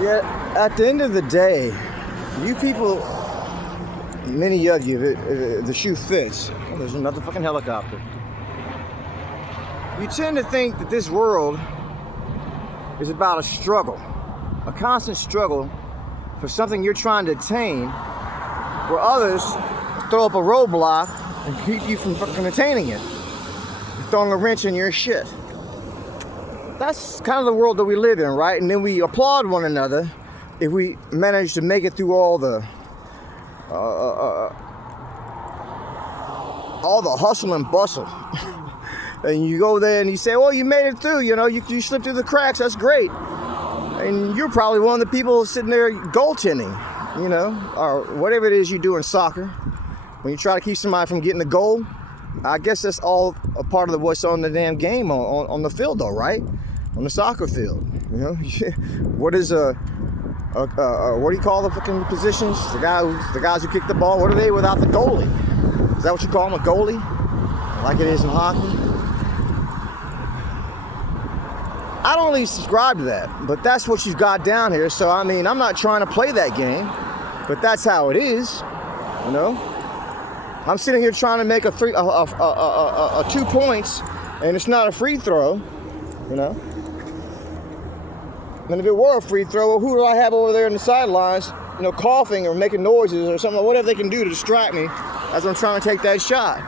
Yeah, at the end of the day, you people, many of you, the shoe fits. Oh, there's another fucking helicopter. You tend to think that this world is about a struggle, a constant struggle for something you're trying to attain, where others throw up a roadblock and keep you from fucking attaining it, throwing a wrench in your shit. That's kind of the world that we live in, right? And then we applaud one another if we manage to make it through all the hustle and bustle. And you go there and you say, well, you made it through, you slipped through the cracks, that's great. And you're probably one of the people sitting there goaltending, or whatever it is you do in soccer. When you try to keep somebody from getting a goal, I guess that's all a part of what's on the damn game on the field, though, right? On the soccer field, What is what do you call the fucking positions? The guys who kick the ball. What are they without the goalie? Is that what you call them, a goalie? Like it is in hockey? I don't really subscribe to that, but that's what you've got down here. So I mean, I'm not trying to play that game, but that's how it is, I'm sitting here trying to make a 2 points, and it's not a free throw, And if it were a free throw, well, who do I have over there in the sidelines, coughing or making noises or something, whatever they can do to distract me as I'm trying to take that shot.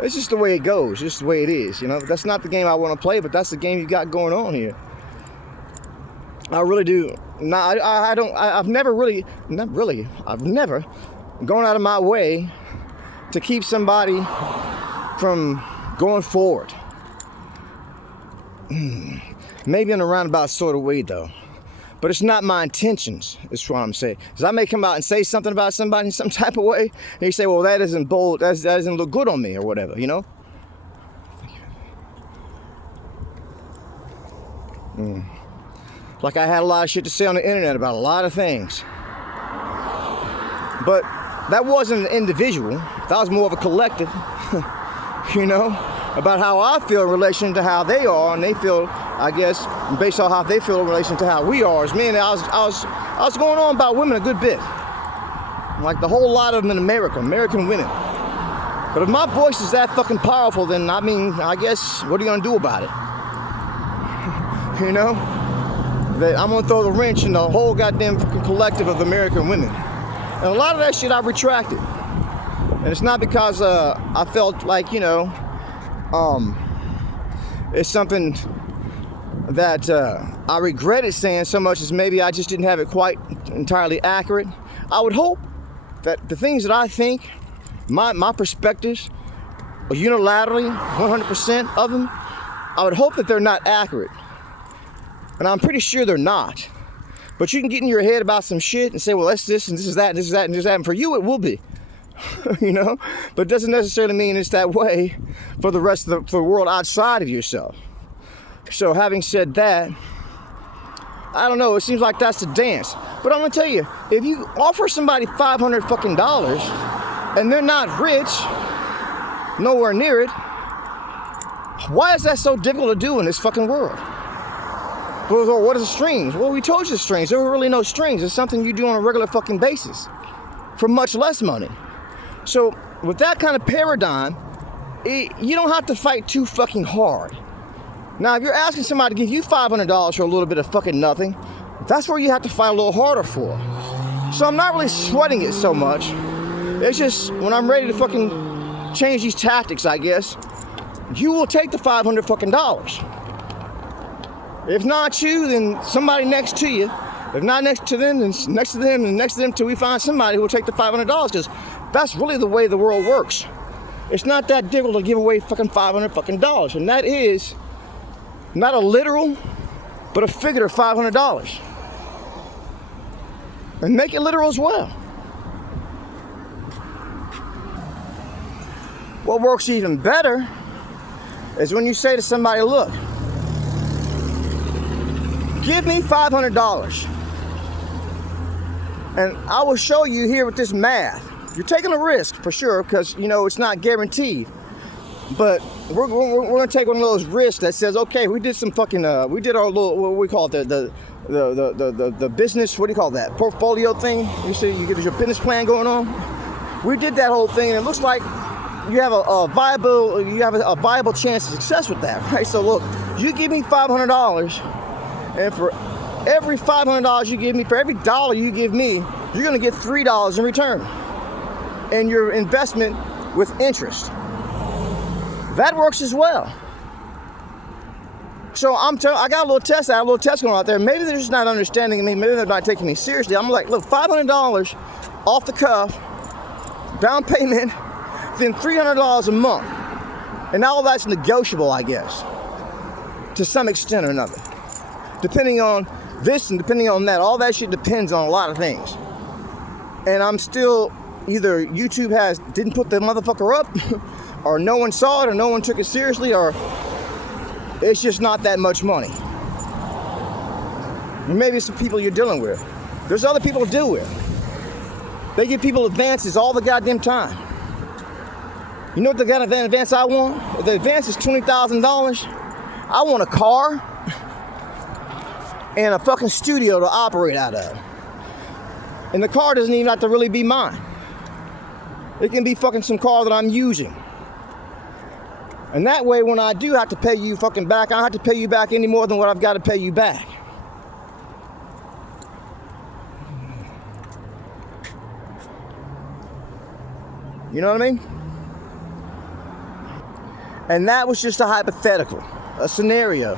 It's just the way it goes, it's just the way it is, That's not the game I want to play, but that's the game you got going on here. I really do. I've never gone out of my way to keep somebody from going forward. Maybe in a roundabout sort of way, though. But it's not my intentions, is what I'm saying. Because I may come out and say something about somebody in some type of way, and you say, well, that isn't bold, that doesn't look good on me, or whatever, Like I had a lot of shit to say on the internet about a lot of things. But that wasn't an individual. That was more of a collective, about how I feel in relation to how they are, and they feel, I guess, based on how they feel in relation to how we are. As men, I was going on about women a good bit, like the whole lot of them in American women. But if my voice is that fucking powerful, then I guess, what are you gonna do about it? That I'm gonna throw the wrench in the whole goddamn fucking collective of American women. And a lot of that shit I've retracted. And it's not because I felt like, it's something that I regretted saying so much as maybe I just didn't have it quite entirely accurate. I would hope that the things that I think, my perspectives, are unilaterally, 100% of them, I would hope that they're not accurate. And I'm pretty sure they're not. But you can get in your head about some shit and say, well, that's this, and this is that, and this is that, and this is that. And for you, it will be. But it doesn't necessarily mean it's that way for the rest of the world outside of yourself. So having said that, I don't know, it seems like that's the dance. But I'm gonna tell you, if you offer somebody $500 fucking dollars and they're not rich, nowhere near it, why is that so difficult to do in this fucking world? Well, what are the strings? Well, we told you the strings. There were really no strings. It's something you do on a regular fucking basis for much less money. So with that kind of paradigm, you don't have to fight too fucking hard. Now, if you're asking somebody to give you $500 for a little bit of fucking nothing, that's where you have to fight a little harder for. So I'm not really sweating it so much. It's just when I'm ready to fucking change these tactics, I guess, you will take the $500 fucking dollars. If not you, then somebody next to you. If not next to them, then next to them, and next to them till we find somebody who will take the $500, because that's really the way the world works. It's not that difficult to give away fucking $500 fucking dollars, and that is not a literal, but a figurative $500. And make it literal as well. What works even better is when you say to somebody, look, give me $500 and I will show you here with this math. You're taking a risk for sure, because it's not guaranteed, but we're gonna take one of those risks that says, okay, we did some fucking, we did our little, what we call it, the business, what do you call that, portfolio thing? You see, you get your business plan going on. We did that whole thing, and it looks like you have a viable chance of success with that, right? So look, you give me $500, and for every $500 you give me, for every dollar you give me, you're gonna get $3 in return, and your investment with interest. That works as well. So I got a little test going out there. Maybe they're just not understanding me. Maybe they're not taking me seriously. I'm like, look, $500 off the cuff, down payment, then $300 a month. And all that's negotiable, I guess, to some extent or another. Depending on this and depending on that. All that shit depends on a lot of things. And I'm still, either YouTube didn't put the motherfucker up, or no one saw it, or no one took it seriously, or it's just not that much money. Maybe it's the people you're dealing with. There's other people to deal with. They give people advances all the goddamn time. You know what the kind of advance I want? If the advance is $20,000, I want a car and a fucking studio to operate out of. And the car doesn't even have to really be mine. It can be fucking some car that I'm using. And that way, when I do have to pay you fucking back, I don't have to pay you back any more than what I've got to pay you back. You know what I mean? And that was just a hypothetical, a scenario.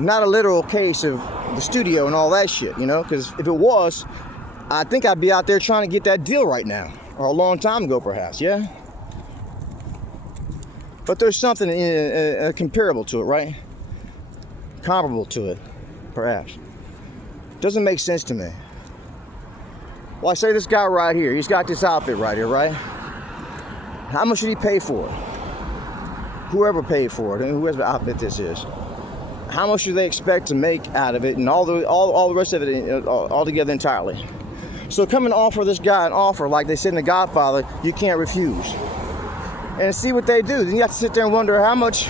Not a literal case of the studio and all that shit, you know? Because if it was, I think I'd be out there trying to get that deal right now. Or a long time ago, perhaps, yeah? But there's something comparable to it, right? Comparable to it, perhaps. Doesn't make sense to me. Well, I say this guy right here, he's got this outfit right here, right? How much did he pay for it? Whoever paid for it, and whoever outfit this is. How much do they expect to make out of it, and all the rest of it all together entirely? So come and offer this guy an offer, like they said in The Godfather, you can't refuse. And see what they do. Then you have to sit there and wonder how much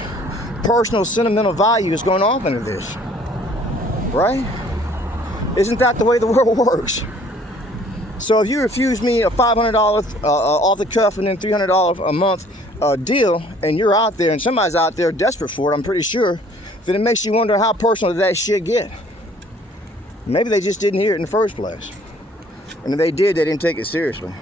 personal, sentimental value is going off into this. Right? Isn't that the way the world works? So if you refuse me a $500 off the cuff and then $300 a month deal, and you're out there and somebody's out there desperate for it, I'm pretty sure, then it makes you wonder how personal did that shit get. Maybe they just didn't hear it in the first place. And if they did, they didn't take it seriously.